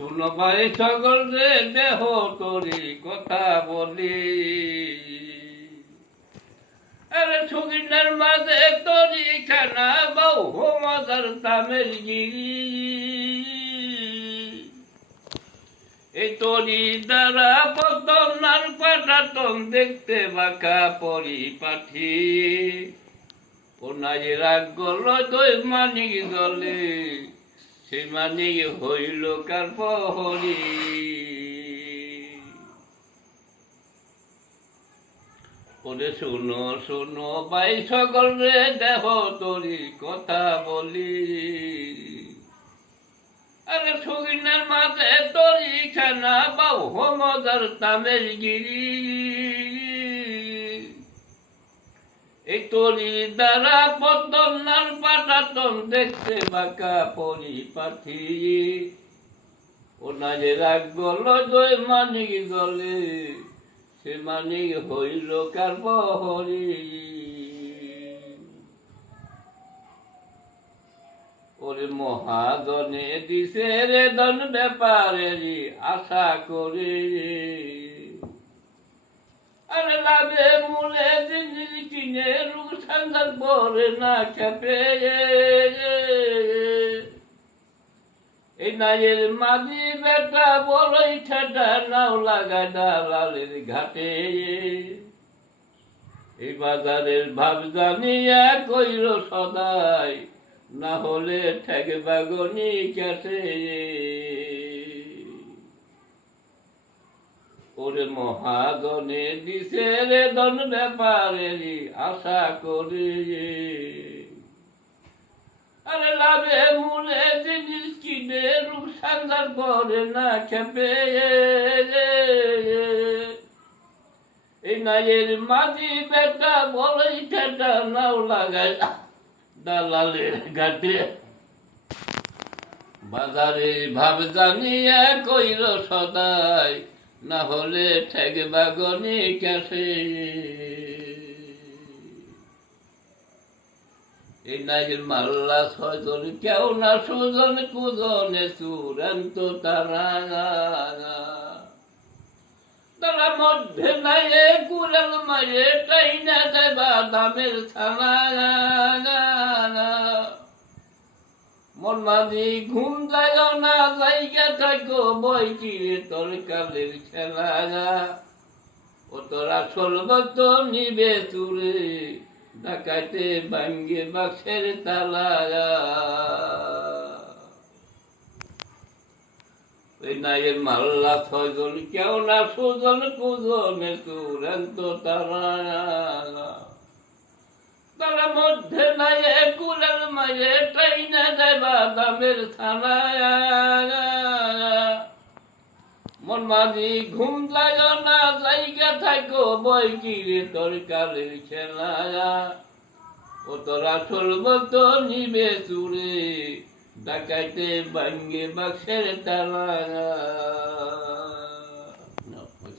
শুনো ভাই সকল রে দেহ তোরি কথা বলি, আরে সুগিনার মাঝে তোরি খানা বহু মজার তামের গিরি। এই তরি দ্বারা পতনার পাঠাতন দেখতে বাঁকা পরিপাঠি, ও নাই রাগ গল দই মানিক গলে, সেই মানিক হইল কার প্রহরী। ওরে শুনো শুনো ভাই সকল রে দেহ তোরি কথা বলি, আরে সুগিনার মাঝে তরি খানা বহু মজার তামের গিরি। এই তরি দ্বারা পতনার পাঠাতন দেখতে বাঁকা পরিপাঠি, ও নাই রাগ গল দই মানিক গলে, সে মানিক হইল কার প্রহরী। ওরে মহাজনে দিছে রে ধন ব্যাপারেরই আশা করে, আরে লাভে মূলে জিনিস কিনে রূপ সন্ধান পরে না খেপে। এই নাইয়ের মাঝি বেটা বড়ই ঠাটা নাও লাগায় দালালের ঘাটে, এই বাজারের ভাব জানিয়া কইল সদাই, না হলে ঠেকে বাগনি ক্যাসে। ওরে মহাজনে দিছে রে ধন ব্যাপারেরই আশা করে, আরে লাভে মূলে জিনিস কিনে রূপ সন্ধান করে না খেপে। এই নাইয়ের মাঝি বেটা বলেই ঠেটা নাও লাগায় দালালের ঘাটে, বাজারে ভাব জানিয়া কইল সদাই, না হলে ঠেক বাগনি ক্যাসে। এই নাইয়ের মাল্লা ছয়জন কেউ না সুজন কুজনে চূড়ান্ত তারা, তারা মধ্যে নাইয়ে কুড়াল মারে টাই না যায় বাদামের ছানা। মন মাঝি ঘুম যায় না জায়গা থাকো বই চিরে তোর কালের খেলা, ও তোরা সলবত নিবে চুরে ডাকাইতে ভাঙ্গে বাক্সের তালা। ওই নাইয়ের মাল্লা ছয়জন কেউ না সুজন কুজনে চূড়ান্ত তারা, তারা মধ্যে নাই কুড়াল মায়ে টাই না যায় বাদামের ছানা। মন মাঝি ঘুম যায় না জায়গা থাকো বই কিরে তোর কালের খেলা, ও তোরা সলবত নিবে চুরে ডাকাইতে ভাঙ্গে বাক্সের তালা।